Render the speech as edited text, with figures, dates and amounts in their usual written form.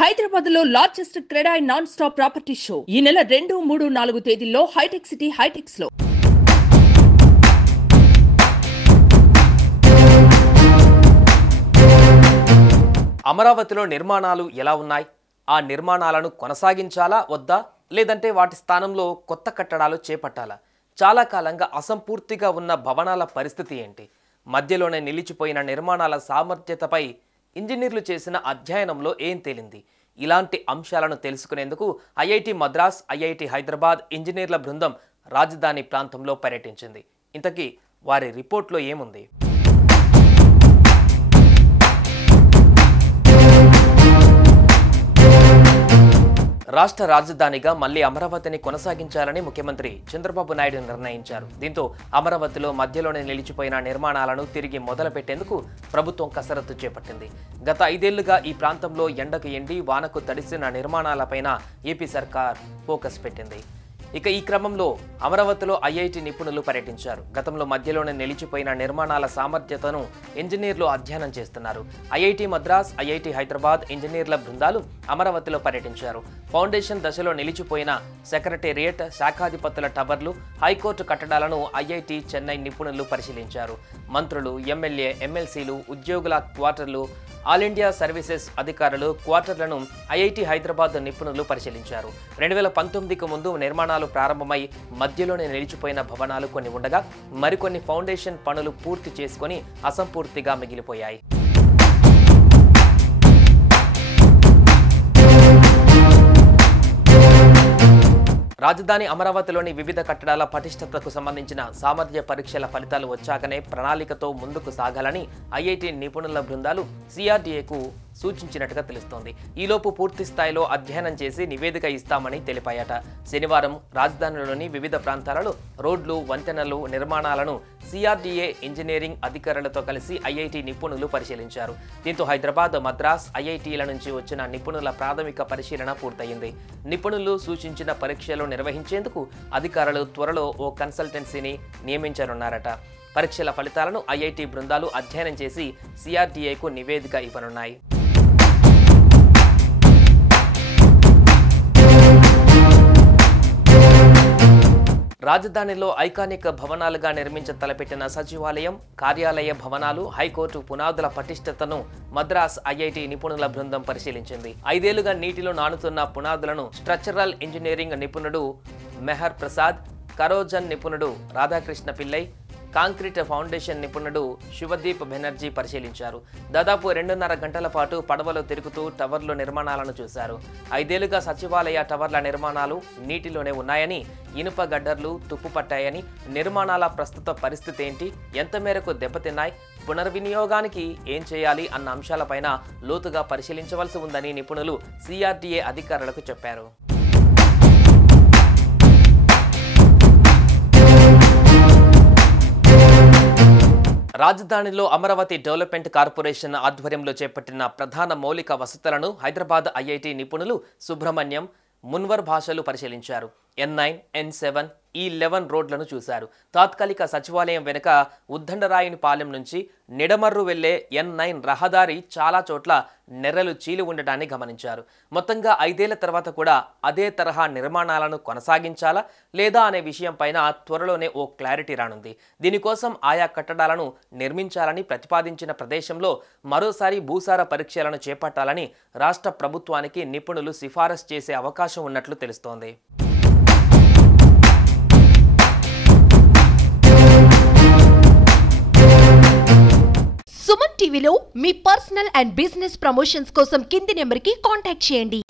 హైదరాబాద్ లో largest CREDAI non stop property show ఈ నెల 2, 3, 4 తేదీల్లో హైటెక్ సిటీ హైటెక్స్ లో. అమరావతిలో నిర్మాణాలు ఎలా ఉన్నాయి? ఆ నిర్మాణాలను కొనసాగించాలా వద్దా, లేదంటే వాటి స్థానంలో కొత్త కట్టడాలు చేపట్టాలా? చాలా కాలంగా అసంపూర్తిగా ఉన్న భవనాల పరిస్థితి ఏంటి? మధ్యలోనే నిలిచిపోయిన నిర్మాణాల సామర్థ్యతపై ఇంజనీర్లు చేసిన అధ్యయనంలో ఏం తేలింది? ఇలాంటి అంశాలను తెలుసుకునేందుకు ఐఐటి మద్రాస్, ఐఐటి హైదరాబాద్ ఇంజనీర్ల బృందం రాజధాని ప్రాంతంలో పర్యటించింది. ఇంతకీ వారి రిపోర్ట్లో ఏముంది? రాష్ట్ర రాజధానిగా మళ్లీ అమరావతిని కొనసాగించాలని ముఖ్యమంత్రి చంద్రబాబు నాయుడు నిర్ణయించారు. దీంతో అమరావతిలో మధ్యలోనే నిలిచిపోయిన నిర్మాణాలను తిరిగి మొదలుపెట్టేందుకు ప్రభుత్వం కసరత్తు చేపట్టింది. గత 5 ఏళ్లుగా ఈ ప్రాంతంలో ఎండకు ఎండి వానకు తడిసిన నిర్మాణాలపైన ఏపీ సర్కార్ ఫోకస్ పెట్టింది. ఇక ఈ క్రమంలో అమరావతిలో ఐఐటి నిపుణులు పర్యటించారు. గతంలో మధ్యలోనే నిలిచిపోయిన నిర్మాణాల సామర్థ్యతను ఇంజనీర్లు అధ్యయనం చేస్తున్నారు. ఐఐటి మద్రాస్, ఐఐటి హైదరాబాద్ ఇంజనీర్ల బృందాలు అమరావతిలో పర్యటించారు. ఫౌండేషన్ దశలో నిలిచిపోయిన సెక్రటేరియట్, శాఖాధిపతుల టవర్లు, హైకోర్టు కట్టడాలను ఐఐటి చెన్నై నిపుణులు పరిశీలించారు. మంత్రులు, ఎమ్మెల్యే, ఎమ్మెల్సీలు, ఉద్యోగుల క్వార్టర్లు, ఆల్ ఇండియా సర్వీసెస్ అధికారులు క్వార్టర్లను ఐఐటి హైదరాబాద్ నిపుణులు పరిశీలించారు. 2019కు ముందు నిర్మాణాలు ప్రారంభమై మధ్యలోనే నిలిచిపోయిన భవనాలు కొన్ని ఉండగా మరికొన్ని ఫౌండేషన్ పనులు పూర్తి చేసుకొని అసంపూర్తిగా మిగిలిపోయాయి. రాజధాని అమరావతిలోని వివిధ కట్టడాల పటిష్టతకు సంబంధించిన సామర్థ్య పరీక్షల ఫలితాలు వచ్చాకనే ప్రణాళికతో ముందుకు సాగాలని ఐఐటి నిపుణుల బృందాలు సిఆర్డీఏకు సూచించినట్టుగా తెలుస్తోంది. ఈలోపు పూర్తి స్థాయిలో అధ్యయనం చేసి నివేదిక ఇస్తామని తెలిపాయట. శనివారం రాజధానిలోని వివిధ ప్రాంతాలలో రోడ్లు, వంతెనలు నిర్మాణాలను సిఆర్డీఏ ఇంజనీరింగ్ అధికారులతో కలిసి ఐఐటి నిపుణులు పరిశీలించారు. దీంతో హైదరాబాద్, మద్రాస్ ఐఐటీల నుంచి వచ్చిన నిపుణుల ప్రాథమిక పరిశీలన పూర్తయింది. నిపుణులు సూచించిన పరీక్షలు నిర్వహించేందుకు అధికారులు త్వరలో ఓ కన్సల్టెన్సీని నియమించనున్నారట. పరీక్షల ఫలితాలను ఐఐటి బృందాలు అధ్యయనం చేసి సిఆర్డీఏకు నివేదిక ఇవ్వనున్నాయి. రాజధానిలో ఐకానిక్ భవనాలుగా నిర్మించ తలపెట్టిన సచివాలయం, కార్యాలయ భవనాలు, హైకోర్టు పునాదుల పటిష్టతను మద్రాస్ ఐఐటి నిపుణుల బృందం పరిశీలించింది. 5 ఏళ్లుగా నీటిలో నానుతున్న పునాదులను స్ట్రక్చరల్ ఇంజనీరింగ్ నిపుణుడు మెహర్ ప్రసాద్, కరోజన్ నిపుణుడు రాధాకృష్ణ పిల్లై, కాంక్రీట్ ఫౌండేషన్ నిపుణుడు శివదీప్ బెనర్జీ పరిశీలించారు. దాదాపు 2.5 గంటల పాటు పడవలో తిరుగుతూ టవర్ల నిర్మాణాలను చూశారు. 5 ఏళ్లుగా సచివాలయ టవర్ల నిర్మాణాలు నీటిలోనే ఉన్నాయని, ఇనుప గడ్డర్లు తుప్పుపట్టాయని, నిర్మాణాల ప్రస్తుత పరిస్థితి ఏంటి, ఎంత మేరకు దెబ్బతిన్నాయి, పునర్వినియోగానికి ఏం చేయాలి అన్న అంశాలపైన లోతుగా పరిశీలించవలసి ఉందని నిపుణులు సిఆర్డీఏ అధికారులకు చెప్పారు. రాజధానిలో అమరావతి డెవలప్మెంట్ కార్పొరేషన్ ఆధ్వర్యంలో చేపట్టిన ప్రధాన మౌలిక వసతులను హైదరాబాద్ ఐఐటి నిపుణులు సుబ్రహ్మణ్యం, మున్వర్ భాషలు పరిశీలించారు. N9, N7, E11 రోడ్లను చూశారు. తాత్కాలిక సచివాలయం వెనుక ఉద్దండరాయునిపాలెం నుంచి నిడమర్రు వెళ్లే N9 రహదారి చాలా చోట్ల నెర్రలు చీలి ఉండడాన్ని గమనించారు. మొత్తంగా 5 ఏళ్ల తర్వాత కూడా అదే తరహా నిర్మాణాలను కొనసాగించాలా లేదా అనే విషయంపైన త్వరలోనే ఓ క్లారిటీ రానుంది. దీనికోసం ఆయా కట్టడాలను నిర్మించాలని ప్రతిపాదించిన ప్రదేశంలో మరోసారి భూసార పరీక్షలను చేపట్టాలని రాష్ట్ర ప్రభుత్వానికి నిపుణులు సిఫారసు చేసే అవకాశం ఉన్నట్లు తెలుస్తోంది. సుమన్ టీవీలో మీ పర్సనల్ అండ్ బిజినెస్ ప్రమోషన్స్ కోసం కింది నెంబర్కి కాంటాక్ట్ చేయండి.